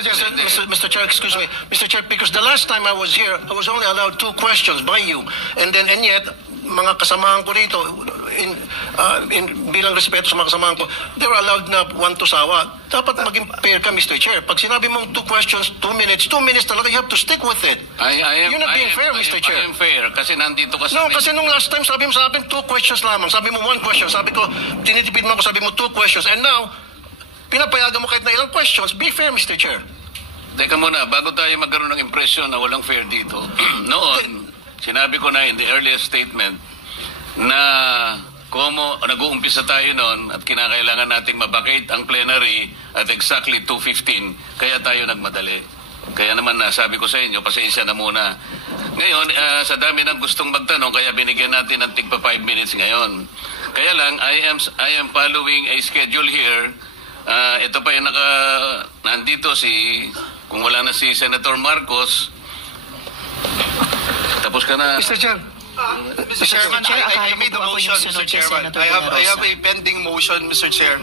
Mr. Chair, excuse me. Mr. Chair, because the last time I was here, I was only allowed 2 questions by you. And yet, mga kasamahan ko dito, bilang respeto sa mga kasamahan ko, they were allowed na 1 to sawa. Dapat maging fair ka, Mr. Chair. Pag sinabi mong 2 questions, 2 minutes talaga, you have to stick with it. You're not being fair, Mr. Chair. I am fair, kasi nandito ka sa... No, kasi nung last time, sabi mo sa akin 2 questions lamang. Sabi mo 1 question. Sabi ko, tinitipid mo ako, sabi mo 2 questions. And now, pinapayagan mo kahit na ilang questions. Be fair, Mr. Chair. Teka muna, bago tayo magkaroon ng impression na walang fair dito. Noon, sinabi ko na in the earlier statement na nag-uumpisa tayo noon at kinakailangan nating mabakate ang plenary at exactly 2:15, kaya tayo nagmadali. Kaya naman sabi ko sa inyo, pasensya na muna. Ngayon, sa dami ng gustong magtanong, kaya binigyan natin ng tigpa 5 minutes ngayon. Kaya lang, I am following a schedule here. Ito pa yung nandito kung wala na si Senator Marcos, tapos ka na. Mr. Chair. Mr. Chairman, I made a motion, Mr. Chairman. I have a pending motion, Mr. Chair.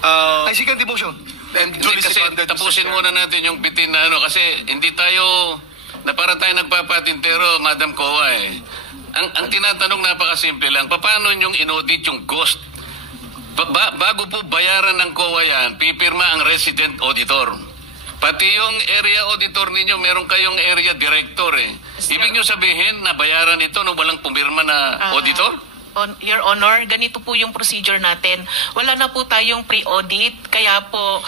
I second the motion. And kasi tapusin muna natin yung bitin na kasi hindi tayo, na para tayo nagpapatintero, Madam Coa Ang tinatanong napakasimple lang, paano yung inaudit yung ghost? Bago po bayaran ng COA yan, pipirma ang resident auditor. Pati yung area auditor ninyo, meron kayong area director Ibig nyo sabihin na bayaran ito nung walang pumirma na auditor? Your Honor, ganito po yung procedure natin. Wala na po tayong pre-audit, kaya po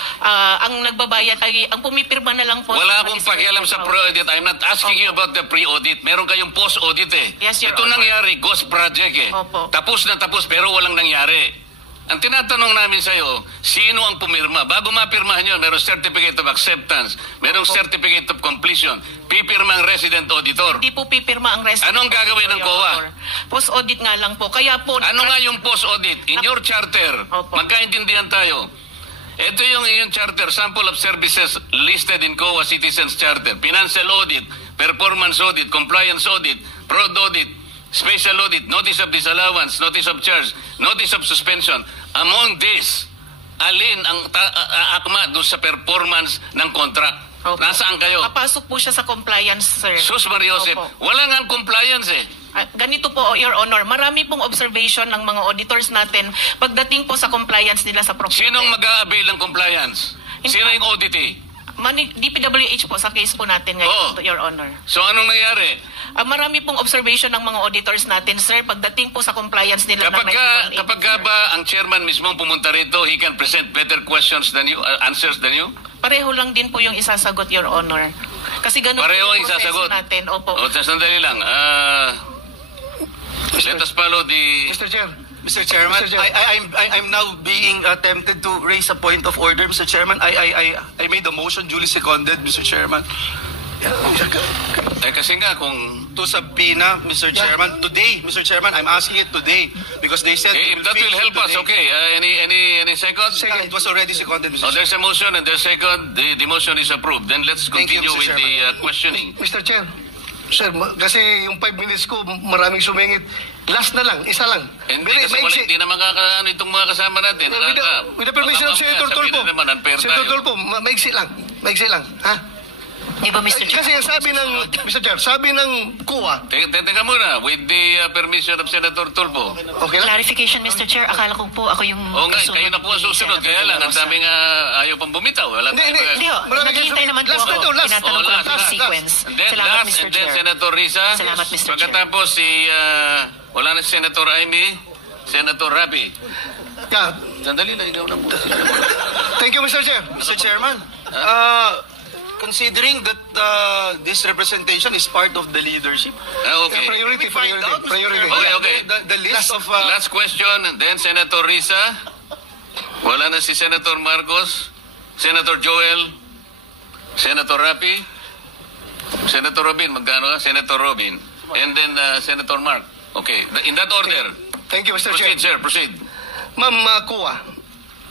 ang nagbabayad ay ang pumipirma na lang po. Wala akong pakialam sa pre-audit. I'm not asking you about the pre-audit. Meron kayong post-audit Yes, Your Ito Honor. nangyari, ghost project Opo. Tapos na tapos pero walang nangyari. Ang tinatanong namin sa iyo, sino ang pumirma? Bago mapirmahan nyo, merong certificate of acceptance, merong certificate of completion, pipirma ang resident auditor. Hindi po pipirma ang resident. Anong gagawin ng COA? Post-audit nga lang po. Kaya po... Ano nga yung post-audit? In your charter, Opo. magkaintindihan tayo. Ito yung charter, sample of services listed in COA Citizens Charter, financial audit, performance audit, compliance audit, fraud audit, special audit, notice of disallowance, notice of charge, notice of suspension. Among this, alin ang akma doon sa performance ng contract? Opo. Nasaan kayo? Papasok po siya sa compliance, sir. Sus Mariosep, Opo. wala nga ang compliance Ganito po, Your Honor, marami pong observation ng mga auditors natin pagdating po sa compliance nila sa procurement. Sinong mag-a-avail ng compliance? Sino yung auditee? DPWH po sa case po natin ngayon, Your Honor. So anong nangyari? Marami pong observation ng mga auditors natin, sir, pagdating po sa compliance nila Kapag ba ang chairman mismo pumunta rito, he can present better questions than you, answers than you? Pareho lang din po yung isasagot, Your Honor. Kasi ganun Pareho po ang yung proseso isasagot? natin. Opo. Sandali lang. Let us follow the... Mr. Chairman, I'm now being tempted to raise a point of order, Mr. Chairman. I made a motion duly seconded, Mr. Chairman. Kasi nga kung... To subpoena, Mr. Chairman, today, Mr. Chairman, I'm asking it today because they said... if that will help us, okay. Any second? It was already seconded, Mr. Chairman. There's a motion and there's second. The motion is approved. Then let's continue with the questioning. Mr. Chair, sir, kasi yung 5 minutes ko, maraming sumingit. Last na lang, isa lang. Hindi na makakaano itong mga kasama natin. With the permission of Senator Tulfo. Senator Tulfo, maiksi lang. Maiksi lang, ha? Di ba, Mr. Chair? Kasi sabi ng, Mr. Chair, sabi ng COA. Teka muna, with the permission of Senator Tulfo. Okay lang? Clarification, Mr. Chair. Akala ko po ako yung... Oo nga, kayo na po ang susunod. Kaya lang, ang daming ayaw pang bumitaw. Hindi ho, naghihintay naman po ako. Tinatanong ko lang po yung sequence. Salamat, Mr. And then Chair. Senator Risa. Salamat, Mr. Chair. Pagkatapos wala na si Senator Amy, Senator Rapi. Sandali lang, ikaw na po. Thank you, Mr. Chair. Mr. Chairman, considering that this representation is part of the leadership, Okay. Priority. Okay. The list of... Last question, and then Senator Risa. Wala na si Senator Marcos, Senator Joel, Senator Rapi, Senator Robin, magkano ka? Senator Robin. And then Senator Mark. Okay, in that order. Thank you, Mr. Proceed, Chair. sir, proceed. Ma'am COA,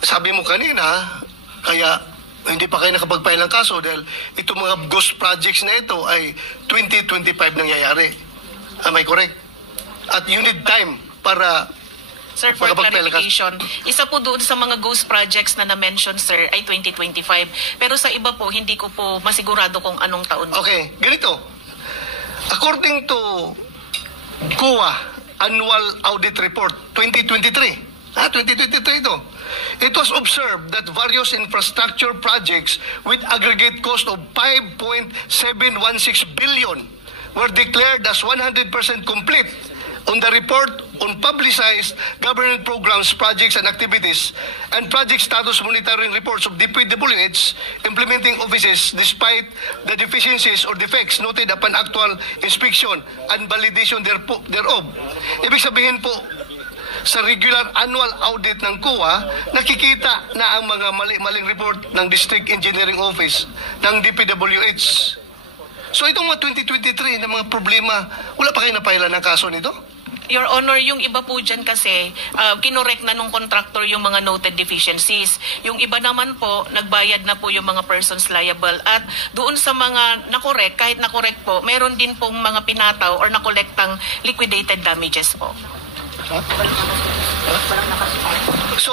sabi mo kanina, kaya hindi pa kayo nakapag-file ng kaso dahil itong mga ghost projects na ito ay 2025 nangyayari. Am I correct? At you need time para Sir, for makapag-file ka. clarification, isa po doon sa mga ghost projects na na-mention, sir, ay 2025. Pero sa iba po, hindi ko po masigurado kung anong taon. Okay, ganito. According to COA Annual Audit Report 2023, 2023 ito. It was observed that various infrastructure projects with aggregate cost of 5.716 billion were declared as 100% complete on the report on publicized government programs, projects, and activities, and project status monitoring reports of DPWH implementing offices despite the deficiencies or defects noted upon actual inspection and validation thereof. Ibig sabihin po, sa regular annual audit ng COA, nakikita na ang mga mali-maling report ng District Engineering Office ng DPWH. So itong mga 2023 na mga problema, wala pa kayo napailan ng kaso nito? Your Honor, yung iba po dyan kasi, kinorek na nung contractor yung mga noted deficiencies. Yung iba naman po, nagbayad na po yung mga persons liable. At doon sa mga nakorek, kahit nakorek po, meron din pong mga pinataw or nakolektang liquidated damages po. So,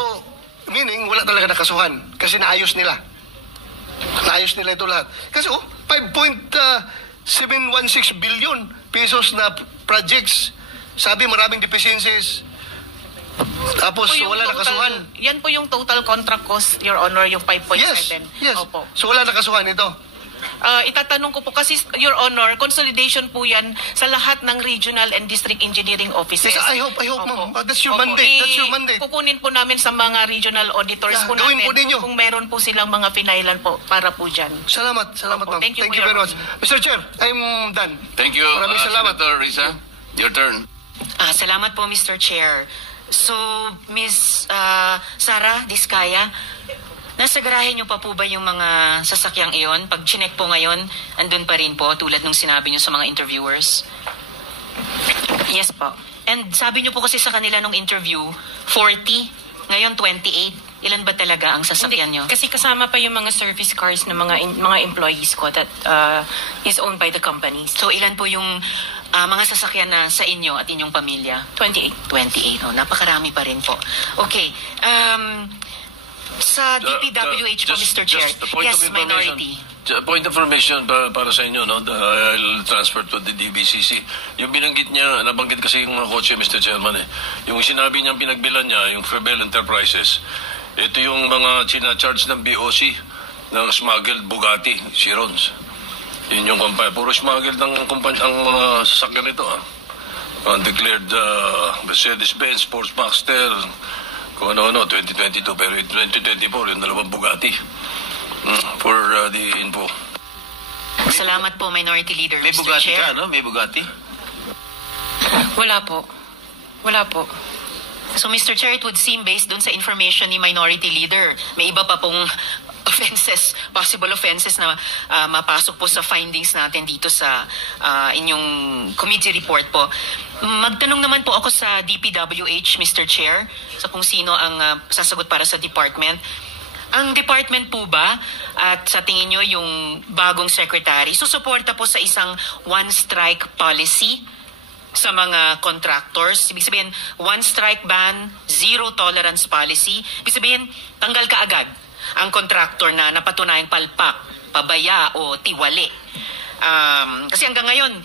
meaning, wala talaga nakasuhan kasi naayos nila. Naayos nila ito lahat. Kasi 5.716 billion pesos na projects. Sabi maraming deficiencies. Tapos wala nakasuhan. Yan po yung total contract cost, Your Honor, yung 5.7. Yes. Opo. So wala nakasuhan ito. Itatanong ko po kasi, Your Honor, consolidation po yan sa lahat ng regional and district engineering offices. Yes, I hope, ma'am. That's your Opo. mandate. That's your mandate. Kukunin po namin sa mga regional auditors po gawin natin po ninyo. kung meron po silang mga finailan po para po dyan. Salamat, Opo. ma'am. Thank you po, very Your much. Mr. Chair, I'm done. Thank you, Maraming salamat. Senator Risa. Your turn. Salamat po, Mr. Chair. So, Ms. Sara Diskaya, nasa garahe niyo pa po ba yung mga sasakyang iyon? Pag chinek po ngayon, andun pa rin po, tulad nung sinabi niyo sa mga interviewers? Yes po. And sabi niyo po kasi sa kanila nung interview, 40, ngayon 28. Ilan ba talaga ang sasakyan niyo? Kasi kasama pa yung mga service cars ng mga employees ko that is owned by the companies. So, ilan po yung mga sasakyan na sa inyo at inyong pamilya? 28. 28, no? Napakarami pa rin po. Okay. Sa DPWH po, Mr. Chair. Yes, minority. Point of information para sa inyo, no? I'll transfer to the DBCC. Yung binanggit niya, nabanggit kasi yung mga kotse, Mr. Chairman, eh. Yung sinabi niyang pinagbilan niya, yung Febel Enterprises, ito yung mga charge ng BOC ng smuggled Bugatti, Chirons. Yun yung kumpanya. Puro smuggled ng kumpanya, ang mga sasakyan nito, undeclared Mercedes-Benz, Sportsmaster, kung ano-ano, 2022, pero 2024, yung dalawang Bugatti. For the info. Salamat po, Minority Leader. May Mr. Bugatti Chair. ka, no? May Bugatti? Wala po. Wala po. So, Mr. Chair, it would seem based dun sa information ni Minority Leader, may iba pa pong offenses, possible offenses na mapasok po sa findings natin dito sa inyong committee report po. Magtanong naman po ako sa DPWH, Mr. Chair, sa kung sino ang sasagot para sa department. Ang department po ba at sa tingin nyo yung bagong secretary susuporta po sa isang one-strike policy sa mga contractors? Ibig sabihin, one-strike ban, zero tolerance policy. Ibig sabihin, tanggal ka agad ang contractor na napatunayang palpak, pabaya o tiwali. Kasi hanggang ngayon,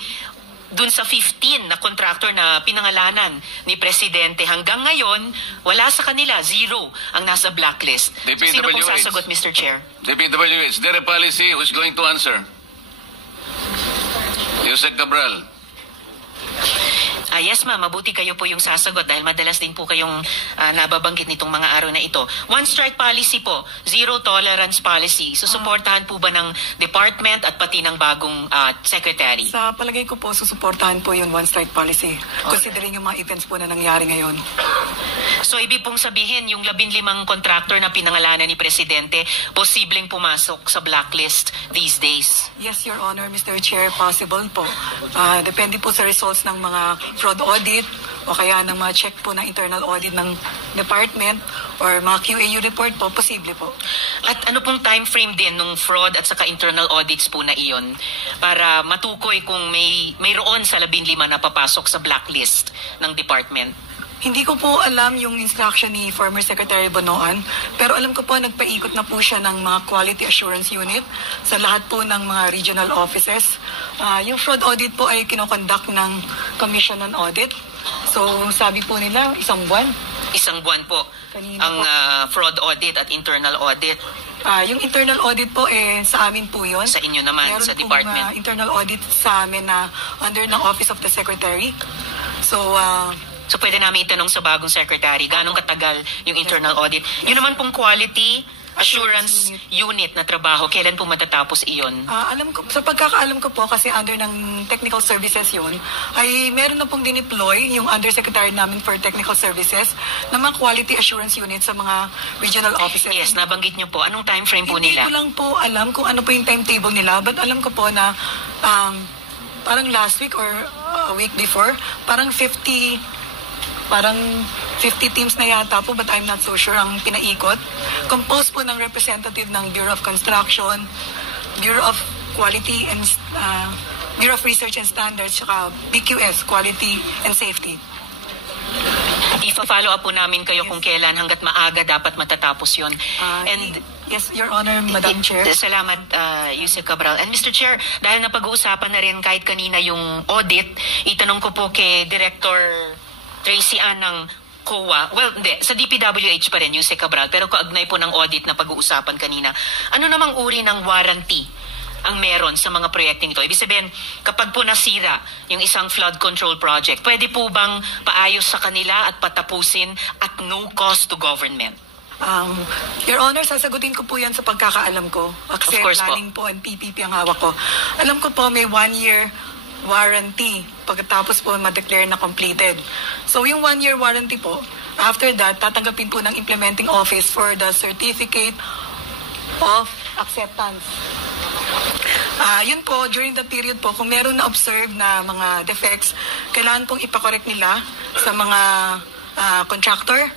dun sa 15 na contractor na pinangalanan ni Presidente, hanggang ngayon, wala sa kanila, zero ang nasa blacklist. So, sino pong sasagot, Mr. Chair? DPWH, there a policy who's going to answer? Yusek Cabral. Yes, ma'am. Mabuti kayo po yung sasagot dahil madalas din po kayong nababanggit nitong mga araw na ito. One-strike policy po, zero tolerance policy. Susuportahan po ba ng department at pati ng bagong secretary? Sa palagay ko po, susuportahan po yung one-strike policy. Considering yung mga events po na nangyari ngayon. So, ibig pong sabihin, yung 15 contractor na pinangalanan ni Presidente, posibleng pumasok sa blacklist these days? Yes, Your Honor, Mr. Chair, possible po. Depende po sa results ng mga fraud audit o kaya ng mga check po ng internal audit ng department or mga QAU report po, posible po. At ano pong time frame din nung fraud at saka internal audits po na iyon para matukoy kung mayroon sa 15 na papasok sa blacklist ng department? Hindi ko po alam yung instruction ni former Secretary Bonoan, pero alam ko po nagpaikot na po siya ng mga quality assurance unit sa lahat po ng mga regional offices. Yung fraud audit po ay kinokonduct ng Commission on Audit. So sabi po nila, isang buwan. Isang buwan po Kanina ang po. fraud audit at internal audit. Yung internal audit po sa amin po yun. Sa inyo naman, Meron sa pong, department. internal audit sa amin na under ng Office of the Secretary. So, So pwede namin itanong sa bagong secretary, ganong katagal yung internal audit. Yun naman pong quality assurance unit na trabaho, kailan po matatapos iyon? alam ko, sa pagkakaalam ko po, kasi under ng technical services yun, ay meron na pong dineploy yung undersecretary namin for technical services na mga quality assurance unit sa mga regional offices. Yes, nabanggit niyo po. Anong time frame po Hindi nila? ko lang po alam kung ano po yung timetable nila, but alam ko po na parang last week or a week before, parang 50 teams na yata po, but I'm not so sure ang pinaikot. Composed po ng representative ng Bureau of Construction, Bureau of Quality and Bureau of Research and Standards, saka BQS, Quality and Safety. Ipa-follow up po namin kayo kung kailan hanggat maaga dapat matatapos yun. And Yes, Your Honor, Madam Chair. Salamat, Yusek Cabral. And Mr. Chair, dahil napag-uusapan na rin kahit kanina yung audit, itanong ko po kay Director Tracy Ann ng COA, well, hindi, sa DPWH pa rin, Yusek Cabral, pero kaugnay po ng audit na pag-uusapan kanina. Ano namang uri ng warranty ang meron sa mga proyekting ito? Ibig sabihin, kapag po nasira yung isang flood control project, pwede po bang paayos sa kanila at patapusin at no cost to government? Your Honor, sasagutin ko po yan sa pagkakaalam ko. Kasi Of course po. planning po and PPP ang hawak ko. Alam ko po may 1-year warranty pagkatapos po ma-declare na completed. So yung 1-year warranty po, after that, tatanggapin po ng implementing office for the certificate of acceptance. Yun po, during the period po, kung meron na observe na mga defects, kailangan pong ipakorek nila sa mga contractor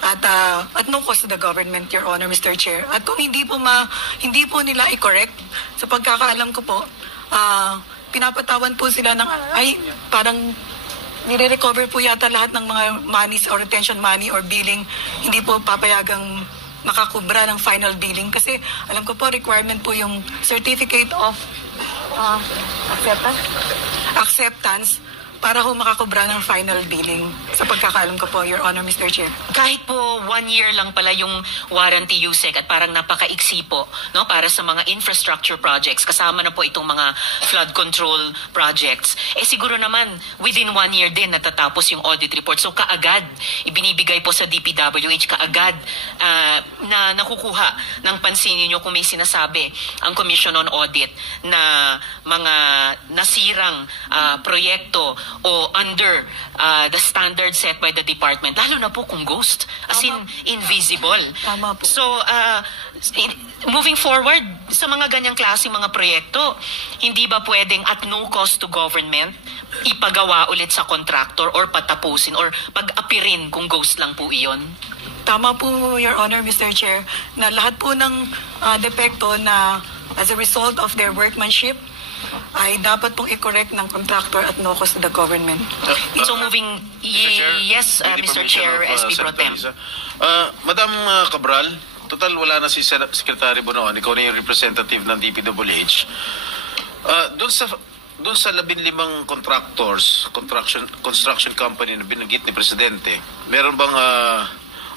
at no cost to the government, Your Honor, Mr. Chair. At kung hindi po nila i-correct, sa pagkakaalam ko po, pinapatawan po sila ng, parang nire-recover po yata lahat ng mga monies or retention money or billing, hindi po papayagang makakubra ng final billing kasi alam ko po requirement po yung certificate of acceptance para ho makakubra ng final billing. Sa pagkakaalam ko po, Your Honor, Mr. Chair. Kahit po 1 year lang pala yung warranty, Yusek, at parang napakaiksi po, no, para sa mga infrastructure projects, kasama na po itong mga flood control projects, siguro naman within 1 year din natatapos yung audit report. So kaagad, ibinibigay po sa DPWH, kaagad na nakukuha ng pansin niyo kung may sinasabi ang Commission on Audit na mga nasirang proyekto o under the standard set by the department, lalo na po kung ghost, as in invisible. Tama po. So, moving forward, sa mga ganyang klase mga proyekto, hindi ba pwedeng at no cost to government, ipagawa ulit sa contractor or patapusin or pag-apirin kung ghost lang po iyon? Tama po, Your Honor, Mr. Chair, na lahat po ng depekto na as a result of their workmanship ay dapat pong i-correct ng contractor at no cost to the government. So moving, yes, Mr. Chair, SP Pro Tem. Madam Cabral, total wala na si Secretary Bonoan, ikaw na yung representative ng DPWH. Doon sa 15 construction company na binanggit ni Presidente, meron bang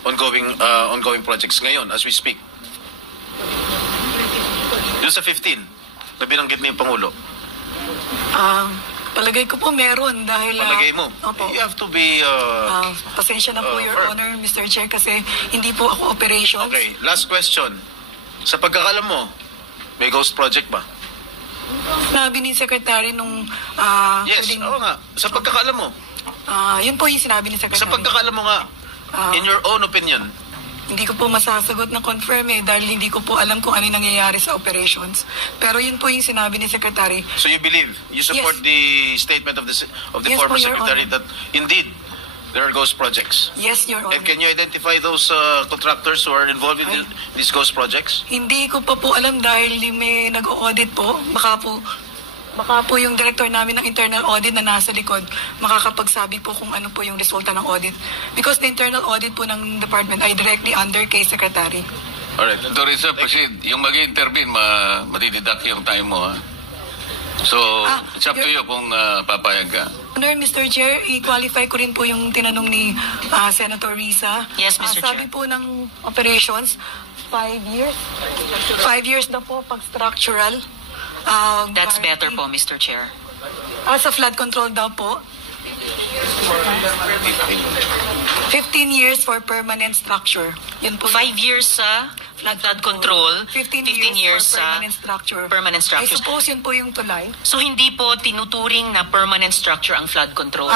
ongoing projects ngayon as we speak? Doon sa 15 na binanggit ni yung Pangulo. Palagay ko po meron dahil... Palagay mo? Opo. You have to be... pasensya na po, Your firm. Honor, Mr. Chair, kasi hindi po ako operations. Okay, last question. Sa pagkakalam mo, may ghost project ba? Sinabi ni Secretary nung... Yes, oo nga. Sa pagkakalam mo. Yun po yung sinabi ni Secretary. Sa pagkakalam mo nga, in your own opinion. Hindi ko po masasagot na confirm dahil hindi ko po alam kung ano yung nangyayari sa operations. Pero yun po yung sinabi ni Secretary. So you believe, you support Yes. the statement of the Yes, former po, Your Secretary Honor. that indeed there are ghost projects? Yes, Your Honor. And can you identify those contractors who are involved in these ghost projects? Hindi ko pa po alam dahil may nag-audit po. Baka po Baka po yung director namin ng internal audit na nasa likod makakapagsabi po kung ano po yung resulta ng audit. Because the internal audit po ng department ay directly under kay Secretary. Alright, Dorisa, proceed. Yung mag-intervene, madididak yung time mo, ha? So, it's up to you kung papayag ka. Honor, Mr. Chair, i-qualify ko rin po yung tinanong ni Senator Risa. Yes, Mr. Chair. Sabi po ng operations, 5 years. 5 years na po pag structural. That's guarantee. better po, Mr. Chair. Sa flood control daw po, 15 years for permanent structure. Yun po. 5 years sa flood control, 15 years for sa permanent structure. permanent I structures. suppose yun po yung tulay. So hindi po tinuturing na permanent structure ang flood control.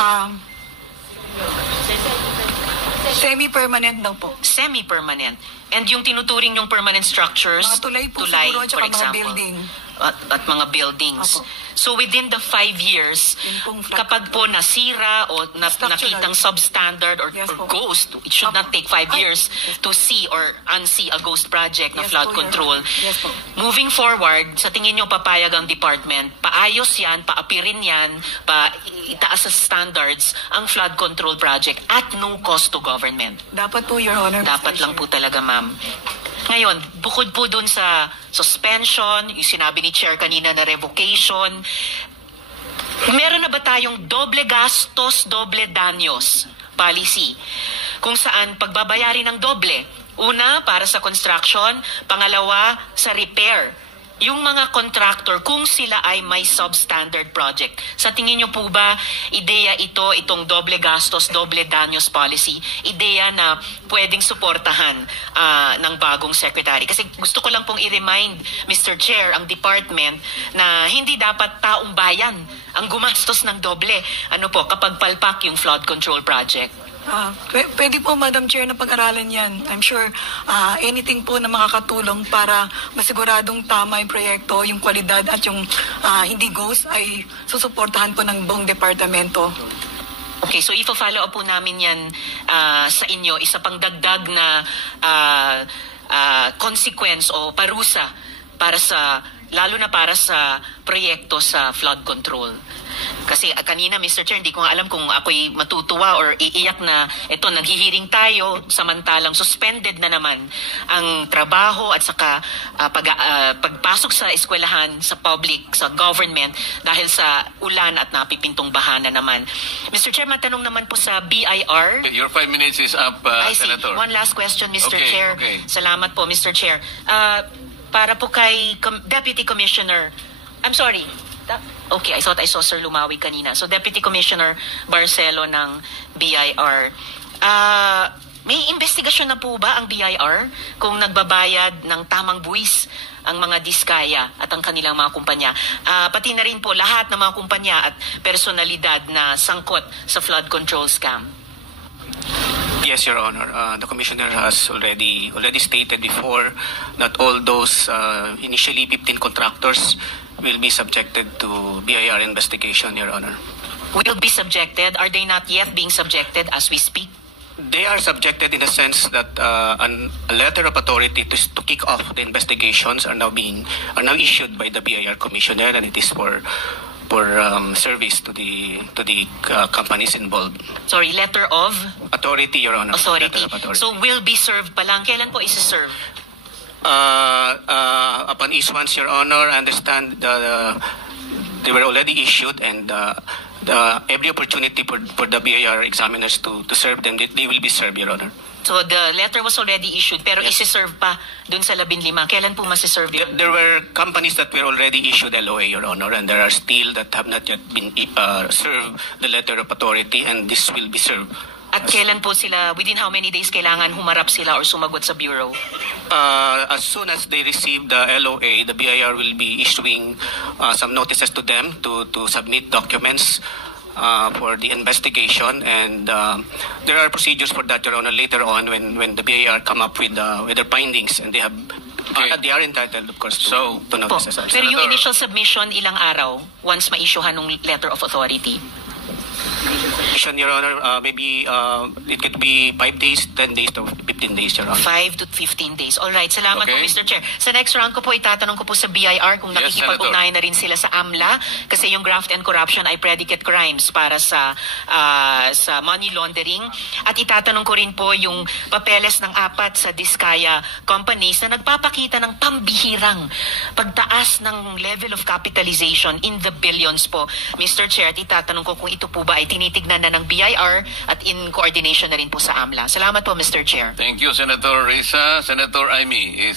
Semi-permanent daw po. Semi-permanent. And yung tinuturing yung permanent structures, Mga tulay po siguro, at for saka mga example, building. At mga buildings. Apo. So within the 5 years, Yun pong flood kapag po nasira o Structural. nakitang substandard or, Yes or po. ghost, it should not Apo. take 5 Ay. years to see or unsee a ghost project na Yes flood po, Your control. Honor. Yes po. Moving forward, sa tingin nyo papayag ang department, paayos yan, paapirin yan, itaas sa standards ang flood control project at no cost to government. Dapat po, Your Honor. Dapat Mr. lang Chair. po talaga, ma'am. Ngayon, bukod po dun sa suspension, yung sinabi ni Chair kanina na revocation, meron na ba tayong doble gastos, doble danyos policy? Kung saan pagbabayari ng doble. Una, para sa construction. Pangalawa, sa repair. Yung mga contractor, kung sila ay may substandard project. Sa tingin nyo po ba, ideya itong doble gastos, doble danyos policy, ideya na pwedeng suportahan ng bagong secretary? Kasi gusto ko lang pong i-remind, Mr. Chair, ang department na hindi dapat taong bayan ang gumastos ng doble. Kapag palpak yung flood control project. Pwede po, Madam Chair, na pag-aralan yan. I'm sure anything po na makakatulong para masiguradong tama yung proyekto, yung kwalidad at yung hindi ghost ay susuportahan po ng buong departamento. Okay, so i-follow up po namin yan sa inyo. Isa pang dagdag na consequence o parusa lalo na para sa proyekto sa flood control. Kasi kanina, Mr. Chair, hindi ko nga alam kung ako'y matutuwa or iiyak na naghihiring tayo samantalang suspended na naman ang trabaho at saka pagpasok sa eskwelahan, sa public, sa government dahil sa ulan at napipintong baha na naman. Mr. Chair, matanong naman po sa BIR. Your 5 minutes is up, I see. Senator. One last question, Mr. Okay, Chair. okay. Salamat po, Mr. Chair. Para po kay Deputy Commissioner, I'm sorry. Okay, I thought I saw Sir Lumawi kanina. So, Deputy Commissioner Barcelo ng BIR. May investigasyon na po ba ang BIR kung nagbabayad ng tamang buwis ang mga diskaya at ang kanilang mga kumpanya? Pati na rin po lahat ng mga kumpanya at personalidad na sangkot sa flood control scam. Yes, Your Honor. The Commissioner has already stated before that all those initially 15 contractors will be subjected to BIR investigation, Your Honor. Will be subjected? Are they not yet being subjected as we speak? They are subjected in the sense that a letter of authority to kick off the investigations are now issued by the BIR Commissioner, and it is for service to the companies involved. Sorry, letter of Authority, Your Honor. authority. Letter of authority. So will be served pa lang. Kailan po isa-serve? Upon issuance, Your Honor, I understand they were already issued, and every opportunity for the BIR examiners to serve them, they will be served, Your Honor. So the letter was already issued pero isa-serve pa dun sa 15. Kailan po masiserve yun? There were companies that were already issued LOA, Your Honor, and there are still that have not yet been served the letter of authority, and this will be served. At kailan po sila, within how many days kailangan humarap sila or sumagot sa Bureau? As soon as they receive the LOA, the BIR will be issuing some notices to them to submit documents for the investigation, and there are procedures for that, Your Honor, later on when the BIR come up with their findings, and they are entitled, of course, to notices. Pero yung initial submission, ilang araw once ma-issuehan ng letter of authority? Your Honor, maybe it could be 5 days, 10 days to 15 days, Your Honor. 5 to 15 days. All right, salamat po, Okay. Mr. Chair. Sa next round ko po, itatanong ko po sa BIR kung Yes, nakikipag-ugnayan na rin sila sa AMLA kasi yung graft and corruption ay predicate crimes para sa money laundering. At itatanong ko rin po yung papeles ng 4 sa Diskaya companies na nagpapakita ng pambihirang pagtaas ng level of capitalization in the billions po. Mr. Chair, at itatanong ko kung ito po ba ay tinitignan na ng BIR at in coordination na rin po sa AMLA. Salamat po, Mr. Chair. Thank you, Senator Risa. Senator Amy is